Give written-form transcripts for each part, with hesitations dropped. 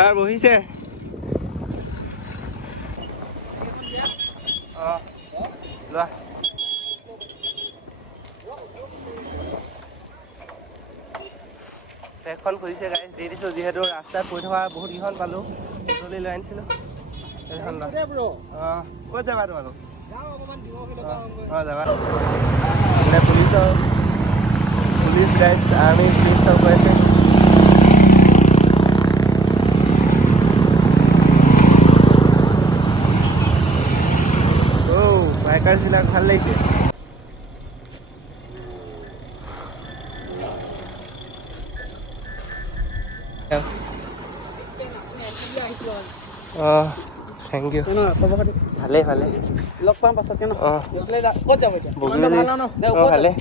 Sir বহিছে। অঁ লোৱা। ট্ৰেকখন খুলিছে গাইজ, দি দিছোঁ যিহেতু ৰাস্তাত পৰি থকা বহুতকেইখন পালোঁ, বুটলি লৈ আনিছিলোঁ। এইখন লোৱা। অঁ ক'ত যাবা তোমালোক? অঁ যাবা। মানে পুলিচ গাইজ, আৰ্মি পুলিচ চব কৰিছে। বাইকাৰ্ছবিলাক ভাল লাগিছে। অঁ থেংক ইউ। ভালেই ভালেই। লগ পাম পাছতকে ন? অঁ ক'ত যাব এতিয়া? বগীবিল। অঁ ভালেই।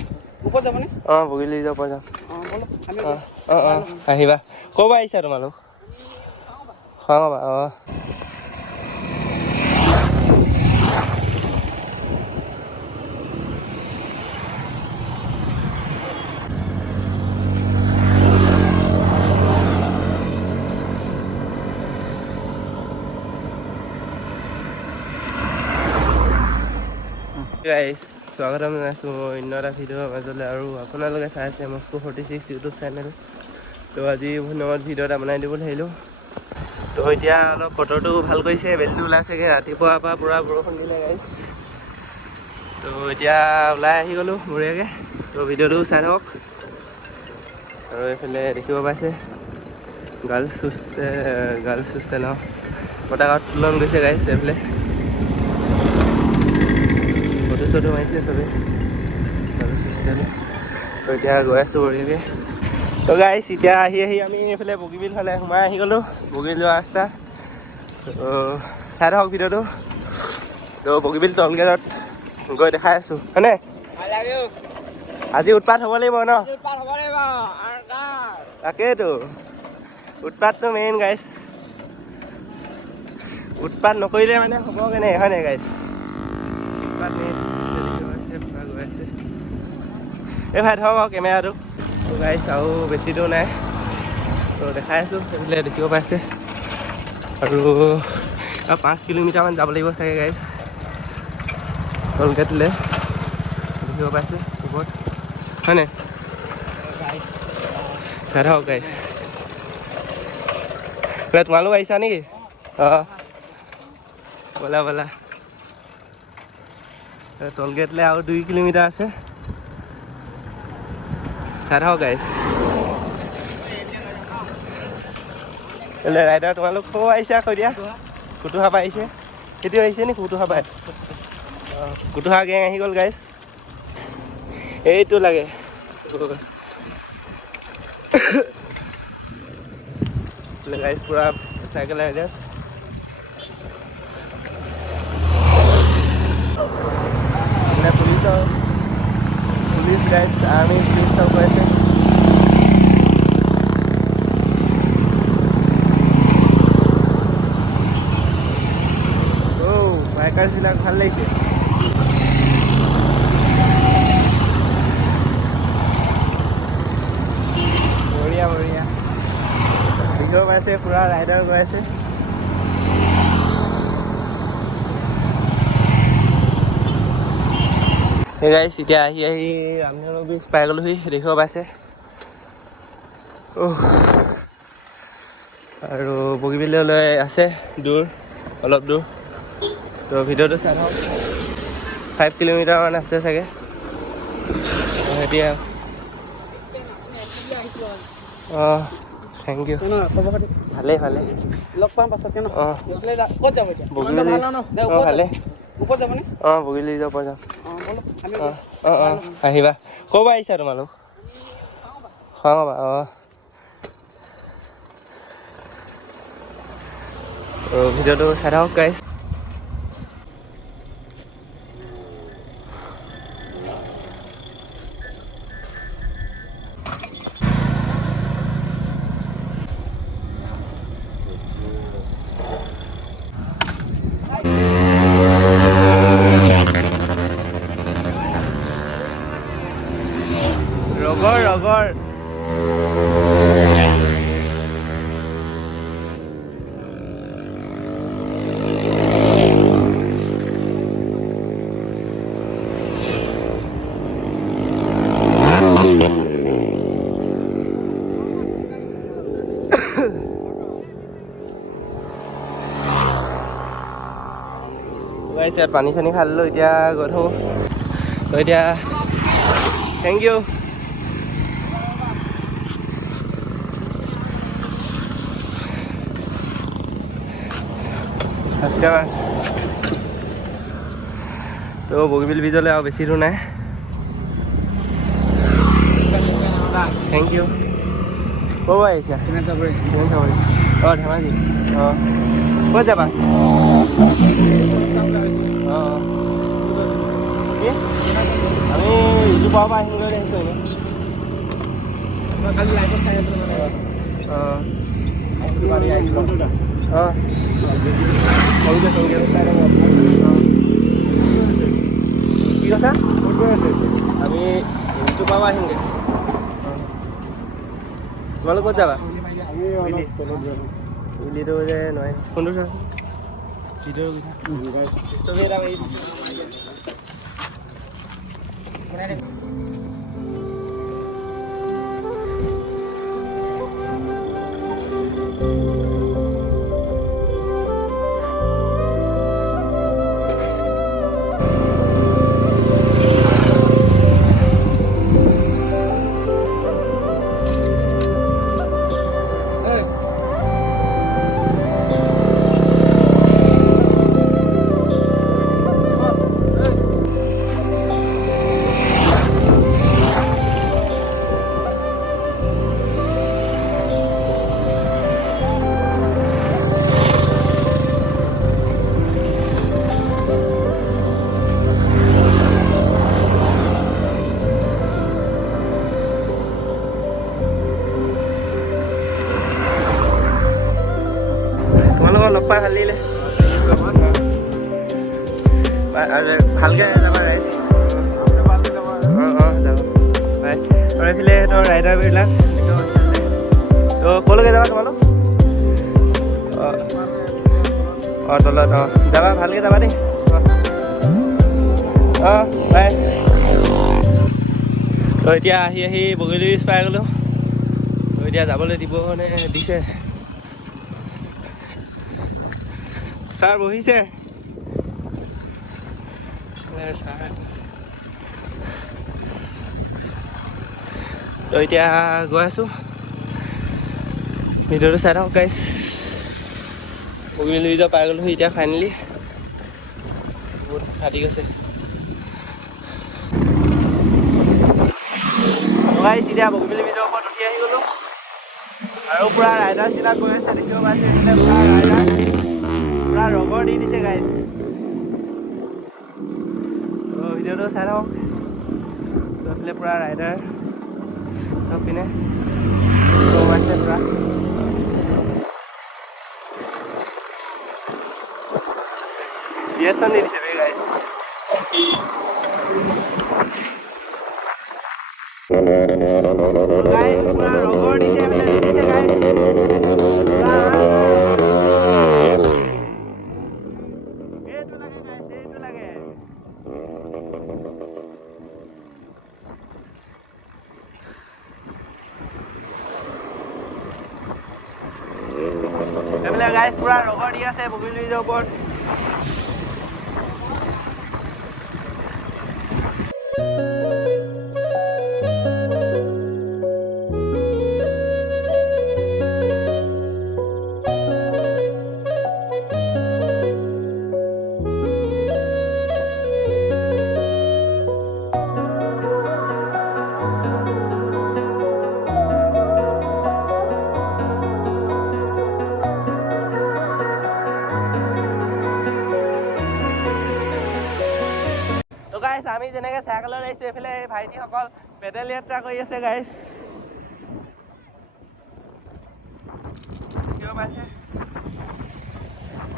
ওপৰত যাবনে? অঁ বগীবিল যাব পৰা যাম। অঁ অঁ আহিবা। ক'ৰ পৰা আহিছা তোমালোক? খোৱাঙৰ পৰা। অঁ গাইজ, স্বাগতম জনাইছোঁ মই অন্য এটা ভিডিঅ'ৰ মাজলৈ। আৰু আপোনালোকে চাই আছে মস্কো 46 ইউটিউব চেনেল। তো আজি বহুত দিনত ভিডিঅ' এটা বনাই দিব ধৰিলোঁ। তো এতিয়া অলপ বতৰটো ভাল কৰিছে, বেলিটো ওলাইছেগৈ। ৰাতিপুৱাৰ পৰা পূৰা বৰষুণ দিলে গাইজ। তো এতিয়া ওলাই আহি গ'লোঁ বঢ়িয়াকৈ। তো ভিডিঅ'টো চাই থাকক। আৰু এইফালে দেখিব পাইছে গাৰ্লছ হোষ্টেল পতাকা উত্তোলন গৈছে গাইজ। এইফালে ফটো চটো মাৰিছে চবেই গাৰ্লছ হোষ্টেল। তো এতিয়া গৈ আছোঁ বঢ়িয়াকৈ। তো গাইজ এতিয়া আহি আমি এইফালে বগীবিল ফালে সোমাই আহি গ'লোঁ। বগীবিল যোৱা ৰাস্তা। তো চাই থাকক ভিডিঅ'টো। তো বগীবিল টলগেটত গৈ দেখাই আছোঁ হয়নে? আজি উৎপাত হ'ব লাগিব ন? তাকেইতো উৎপাতটো মেইন গাইজ। উৎপাত নকৰিলে মানে হ'ব কেনেকৈ হয় নাই গাইজ? উৎপাত মেইন। গৈ আছে এই ভাই ধৰক আৰু কেমেৰাটো। গাইজ আৰু বেছি দূৰ নাই, তো দেখাই আছোঁ। সেইফালে দেখিব পাইছে। আৰু 5 কিলোমিটাৰমান যাব লাগিব চাগে গাইজ টলগেটলৈ। দেখিব পাইছে ওপৰত হয় নাই? চাই থাকক গাইজ। তোমালোক আহিছা নেকি? অঁ ব'লা ব'লা। টলগেটলৈ আৰু 2 কিলোমিটাৰ আছে। চাই থাকক গাইজ। ৰাইডাৰ তোমালোক ক'ৰ আহিছে আকৌ দিয়া? কুতুহাৰ পৰা আহিছে। সেইটো আহিছে নি কুতুহাৰ পৰা? অঁ কুতুহাৰ গেং আহি গ'ল গাইজ। এইটো লাগে গাইজ পূৰা চাইকেল ৰাইডাৰ। মানে পুলিচ গাইজ, আৰ্মি পুলিচ চব কৰিছে। বাইকাৰ্ছবিলাক ভাল লাগিছে। বঢ়িয়া বঢ়িয়া। দেখিব পাইছে পূৰা ৰাইডাৰ গৈ আছে। সেই গাইজ এতিয়া আহি ৰামধেনু ব্ৰিজ পাই গ'লোহি। দেখিব পাইছে। আৰু বগীবিললৈ আছে দূৰ, অলপ দূৰ। তো ভিডিঅ'টো চাই থাকক। 5 কিলোমিটাৰমান আছে চাগে। এতিয়া অঁ থেংক ইউ। ভালেই ভালেই। লগ পাম পাছতকে ন? অঁ ক'ত যাব এতিয়া? বগীবিল। অঁ ভালেই। ওপৰত যাবনে? অঁ বগীবিল যাব পৰা যাম। অঁ অঁ অঁ আহিবা। ক'ৰ পৰা আহিছা তোমালোক? খোৱাঙৰ পৰা। অঁ ভিডিঅ'টো চাই থাকক গাইজ। ৰগৰ ইয়াত পানী চানী খাই ল'লোঁ, এতিয়া গৈ থাকোঁ। তো এতিয়া থেংক ইউ। ছাবস্ক্ৰাইবাৰ। তো বগীবিল ব্ৰিজলৈ আৰু বেছি দূৰ নাই। Thank you. ক'ৰ আহিছা? চিমেণ্ট চাপৰি। অঁ ধেমাজি। অঁ ক'ত যাবা? অঁ কি আমি ইটো পাৰৰ পৰা আহিম বুলি আহিছোঁ এনেই। কালি লাইভত চাই আছিলোঁ। অঁ অঁ কি কৈছা? আমি ইটো পাৰৰ পৰা আহিমগৈ। তোমালোক ক'ত যাবা? উইলিটো যে নহয় কোনটো চোৱাচোন ভিডিঅ'ৰ ষ্টৰি এটা মাৰি তোমালোকৰ লগ পাই ভাল লাগিলে। ভালকৈ যাবা ৰাইড। অঁ অঁ যাব বাই। আৰু এইফালে তোৰ ৰাইডাৰবিলাক তো ক'লৈকে যাবা তোমালোক? অঁ অঁ তলত অঁ যাবা ভালকৈ যাবা দেই। অঁ বাই। তো এতিয়া আহি বগীবিল ব্ৰিজ পাই গ'লোঁ। তো এতিয়া যাবলৈ দিব মানে দিছে। ছাৰ বহিছে। ছাৰ তো এতিয়া গৈ আছোঁ। ভিডিঅ'টো চাই থাকক গাইছ। বগীবিল ব্ৰিজ পাই গ'লোহি এতিয়া ফাইনেলি। বহুত ফাটি গৈছে। গাইছ এতিয়া বগীবিল ব্ৰিজৰ ওপৰত উঠি আহি গ'লোঁ আৰু পূৰা ৰাইডাৰবিলাক গৈ আছে দেখিব পাইছে। এইফালে পূৰা ৰাইডাৰ পূৰা ৰগৰ দি দিছে গাইছ। তো ভিডিঅ'টো চাই থাকক। তো এইফালে পূৰা ৰাইডাৰ চব পিনে সোমাইছে পূৰা। ৰিয়েকশ্যন দি দিছে বে গাইছ। গাইছ পূৰা ৰগৰ দিছে এইফালে দিছে গাইছ। এইটো লাগে গাইছ, এইটো লাগে। এইফালে গাইছ পূৰা ৰগৰ দি আছে বগীবিল ব্ৰিজৰ ওপৰত। গাইছ আমি যেনেকৈ চাইকেলত আহিছোঁ এইফালে ভাইটিসকল পেডেল যাত্ৰা কৰি আছে গাইছ। দেখিব পাইছে।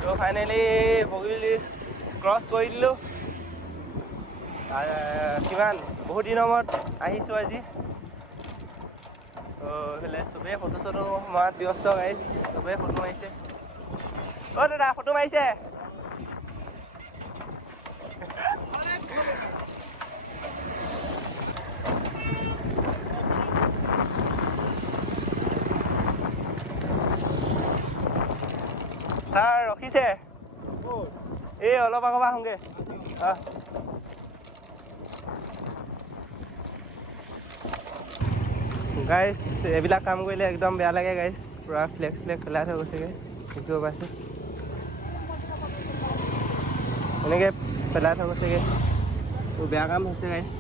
তো ফাইনেলি বগীবিল ব্ৰিজ ক্ৰছ কৰি দিলোঁ। কিমান বহুত দিনৰ মূৰত আহিছোঁ আজি। তো এইফালে চবেই ফটো চটো মৰাত ব্যস্ত গাইছ। চবেই ফটো মাৰিছে। অ' দাদা ফটো মাৰিছে। খুলিছে এই অলপ আগৰ পৰা আহোঁগৈ গাইজ এইবিলাক কাম কৰিলে একদম বেয়া লাগে গাইজ পূৰা ফ্লেক্স পেলাই থৈ গৈছেগৈ দেখিব পাইছে এনেকৈ পেলাই থৈ গৈছেগৈ বেয়া কাম হৈছে গাইজ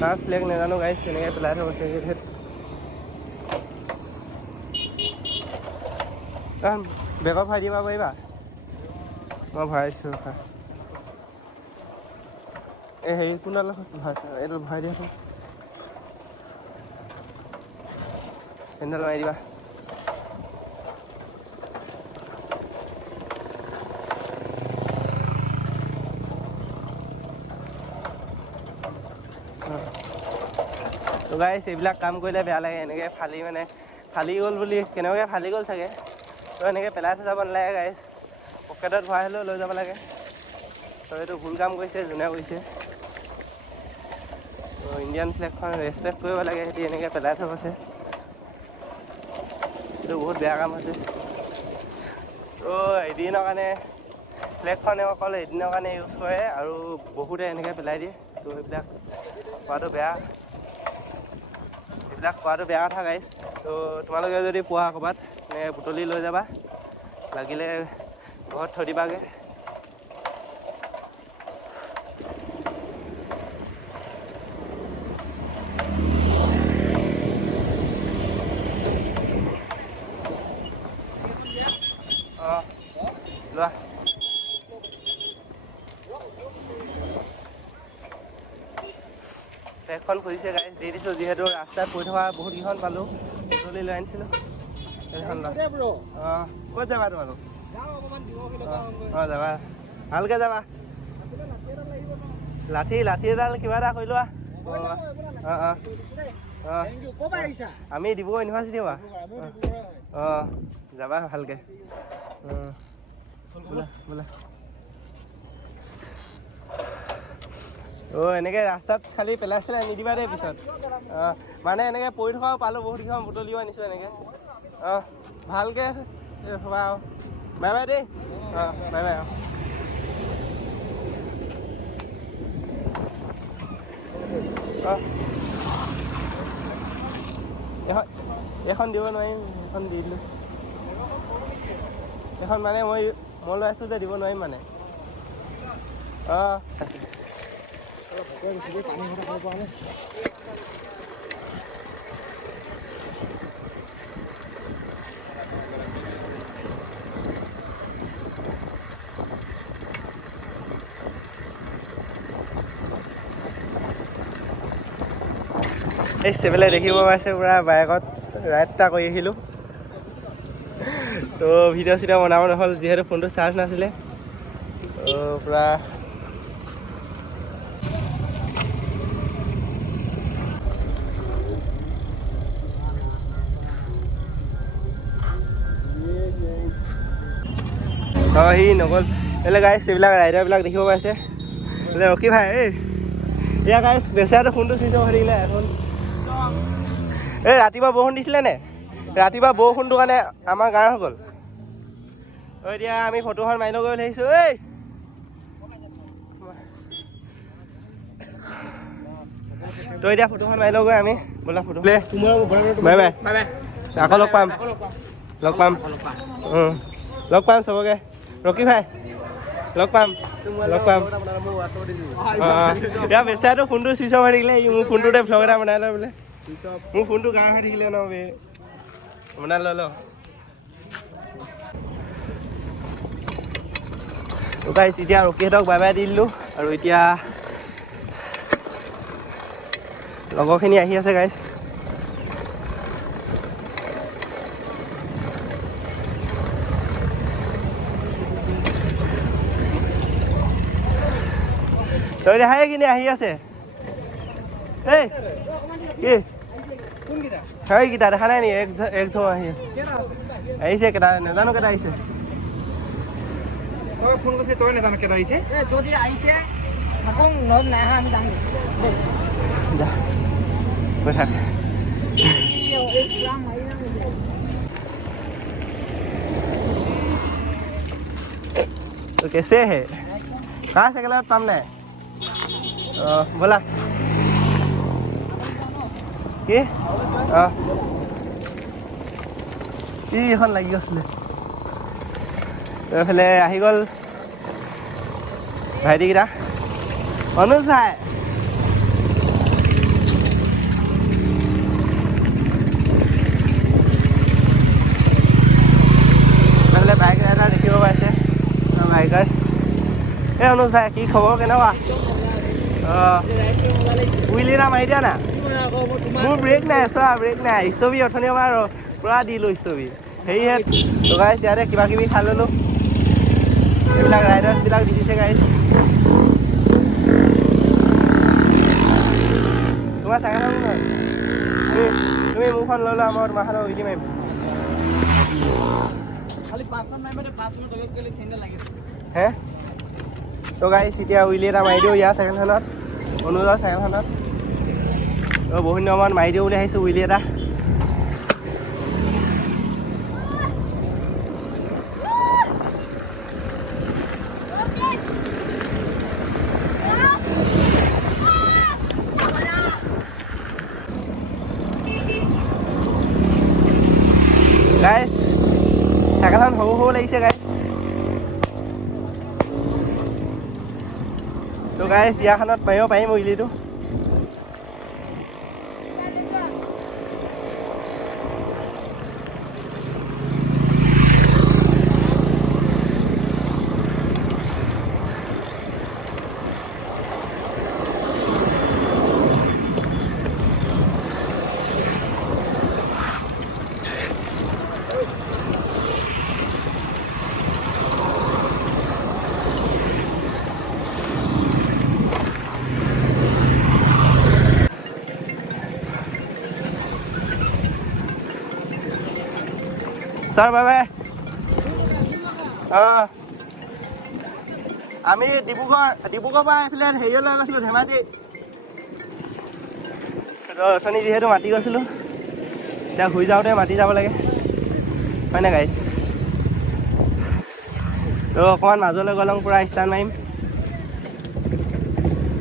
তাৰ ফ্লেগ নাজানো গাইজ এনেকৈ পেলাই থৈ গৈছেগৈ বেগত ভৰাই দিব পাৰিবা মই ভৰাইছোঁ এই হেৰি কোনডাল ভৰাইছোঁ এইডাল ভৰাই দিয়াচোন চেণ্ডেল মাৰি দিবা তো গাইছ এইবিলাক কাম কৰিলে বেয়া লাগে এনেকৈ ফালি গ'ল বুলি কেনেবাকৈ ফালি গ'ল চাগে তো এনেকৈ পেলাই থৈ যাব নালাগে গাইছ পকেটত ভৰাই হ'লেও লৈ যাব লাগে তো এইটো ভুল কাম কৰিছে যোনে কৰিছে তো ইণ্ডিয়ান ফ্লেগখন ৰেচপেক্ট কৰিব লাগে সিহঁতি এনেকৈ পেলাই থৈ গৈছে এইটো বহুত বেয়া কাম হৈছে তো এদিনৰ কাৰণে ফ্লেগখনে অকল এদিনৰ কাৰণে ইউজ কৰে আৰু বহুতে এনেকৈ পেলাই দিয়ে তো এইবিলাক কৰাটো বেয়া কথা গাইছ তো তোমালোকে যদি পোৱা ক'ৰবাত বুটলি লৈ যাবা লাগিলে ঘৰত থৈ দিবাগৈ অঁ লোৱা এখন খুলিছে গাইজ দি দিছোঁ যিহেতু ৰাস্তাত পৰি থকা বহুতকেইখন পালোঁ বুটলি লৈ আনিছিলোঁ এইখন অঁ ক'ত যাবা তোমালোক অঁ যাবা ভালকৈ যাবা লাঠি এডাল কিবা এটা কৰি লোৱা অঁ অঁ অঁ আমি ডিব্ৰুগড় ইউনিভাৰ্চিটিৰ পৰা অঁ যাবা ভালকৈ বোলা বোলা এনেকৈ ৰাস্তাত খালি পেলাই নিদিবা দেই পিছত অঁ মানে এনেকৈ পৰি থকাও পালোঁ বহুতকেইখন বুটলিও আনিছোঁ এনেকৈ অঁ ভালকৈ ৰ'বা আৰু বাই বাই দেই অঁ বাই বাই অঁ এইখন দিব নোৱাৰিম এইখন দি দিলোঁ এইখন মানে মই লৈ আছোঁ যে দিব নোৱাৰিম মানে অঁ এই চেবেলে দেখিব পাইছে পূৰা বাইকত ৰাইড এটা কৰি আহিলোঁ তো ভিডিঅ' চিডিঅ' বনাব নহ'ল যিহেতু ফোনটো চাৰ্জ নাছিলে তো পূৰা অঁ সি নগ'ল এইবিলাক গাইছ এইবিলাক ৰাইডাৰবিলাক দেখিব পাইছে বোলে ৰকি ভাই এয়া গাইছ বেচেৰাটো ফোনটো চুইচ অফ হৈ থাকিলে এখন এই ৰাতিপুৱা বৰষুণ দিছিলে নে ৰাতিপুৱা বৰষুণটো কাৰণে আমাৰ গাঁৱৰ হৈ গ'ল এতিয়া আমি ফটোখন মাৰি লৈ গৈ লাগিছোঁ তো এতিয়া ফটোখন মাৰি লৈ গৈ আমি বোলা ফটো বাই বাই আকৌ লগ পাম চবকে ৰকি ভাই লগ পাম ইয়াৰ বেচেৰাটো ফোনটো চুইচ অফ হৈ থাকিলে মোৰ ফোনটোতে ভ্লগ এটা বনাই লয় বোলে মোৰ ফোনটো গাঁও হৈ থাকিলে ন বনাই লৈ ল গাইছ এতিয়া ৰকিহঁতক বাই বাই দি দিলোঁ আৰু এতিয়া লগৰখিনি আহি আছে গাইছ তই দেখাই কিনে আহি আছে এই কি সেইকেইটা দেখা নাই নি একজন আহি আছে আহিছে কেইটা নাজানো কেইটা আহিছে ফোন কৰিছে তই নাজানো কেইটা আহিছে যদি আহিছে নাই আমি যাম যা কৈ থাক तो कैसे है कहाँ से गलत पाम ने बोला কি কি এখন লাগি গৈছিলে এইফালে আহি গ'ল ভাইটিকেইটা অনুজ ভাই এইফালে বাইক ৰাইডাৰ দেখিব পাইছে বাইকাৰ্ছ এই অনুজ ভাই কি খবৰ কেনেকুৱা উইলি না মাৰি দিয়া না মোৰ ব্ৰেক নাই চোৱা ব্ৰেক নাই ষ্টভি অথনি আমাৰ পূৰা দিলোঁ ষ্টভি সেয়েহে তো গাইছ ইয়াতে কিবা কিবি খাই ল'লোঁ এইবিলাক ৰাইডাৰ্ছবিলাক দিছে গাইছ তোমাৰ চাইকেলখন নহয় তুমি মোৰখন লৈ লোৱা মই তোমাৰখনৰ উইলি মাৰিম হে তো গাইছ এতিয়া উইলি এটা মাৰি দিওঁ ইয়াৰ চাইকেলখনত অনুজৰ চাইকেলখনত বহুত দিনৰ মাৰি দিওঁ বুলি আহিছোঁ উইলি এটা গাইছ চাইকেলখন সৰু সৰু লাগিছে গাইছ তো গাইছ ইয়াৰখনত মাৰিব পাৰিম উইলিটো স্যাৰ বাই বাই আমি ডিব্ৰুগড় পৰা এইফালে হেৰিয়লৈ গৈছিলোঁ ধেমাজি অথনি যিহেতু মাতি গৈছিলোঁ এতিয়া শুই যাওঁতে মাতি যাব লাগে হয়নে গাইছ তো অকণমান মাজলৈ গ'লং পূৰা ষ্টাৰ্ট মাৰিম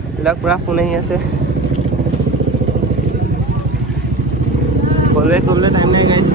এইবিলাক পূৰা ফোন আহি আছে কৰিবলৈ টাইম নাই গাইছ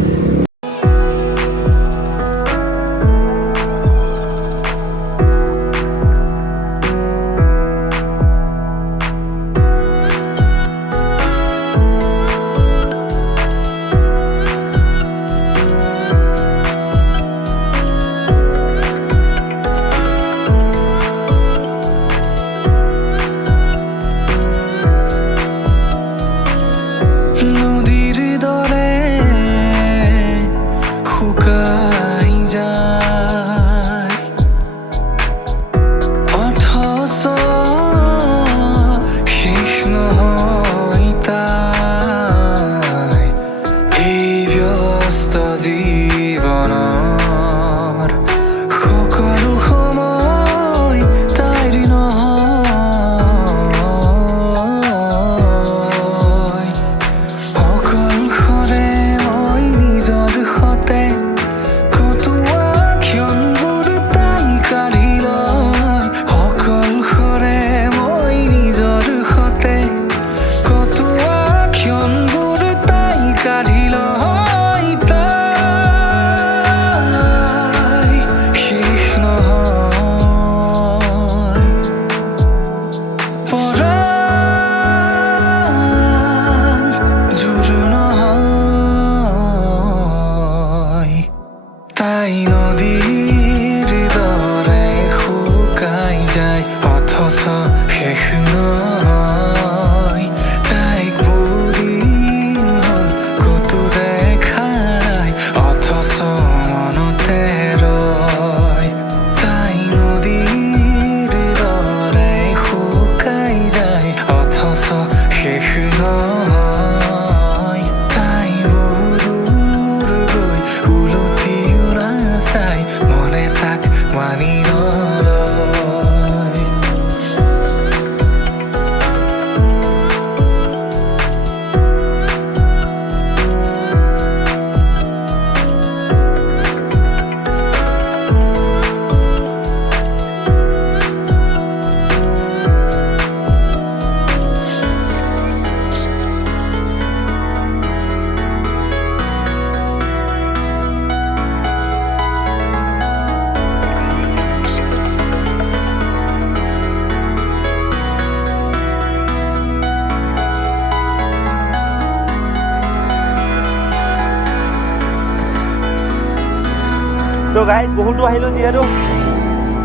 গাইজ বহুতো আহিলোঁ যিহেতু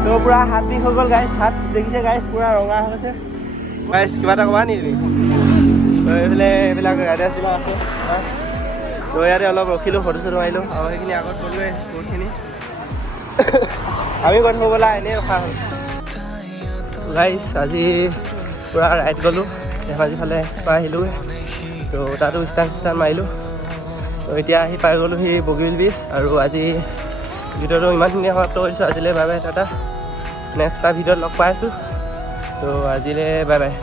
তো পূৰা হাত বিষ হৈ গ'ল গাইজ, হাত দেখিছে গাইজ পূৰা ৰঙা হৈ গৈছে। গাইজ কিবা এটা ক'বা নেকি তো এইবিলাক ৰাইডাৰ্ছবিলাক আছে তো ইয়াতে অলপ ৰখিলোঁ, ফটো চটো মাৰিলোঁ আৰু সেইখিনি আগত গ'লোৱে বহুতখিনি আমি গৈ থ'বলা এনেই ৰখা হ'ল। গাইজ আজি পূৰা ৰাইড গ'লোঁ, ধেমাজি ফালে পৰা আহিলোঁগৈ তো তাতো ষ্টান মাৰিলোঁ। তো এতিয়া আহি পাই গ'লোঁ সেই বগীবিল বীচ আৰু আজি ভিডিঅ'টো ইমানখিনি সমাপ্ত কৰিছোঁ। আজিলৈ বাই বাই টাটা, নেক্সট এটা ভিডিঅ'ত লগ পাই আছোঁ। তো আজিলৈ বাই বাই।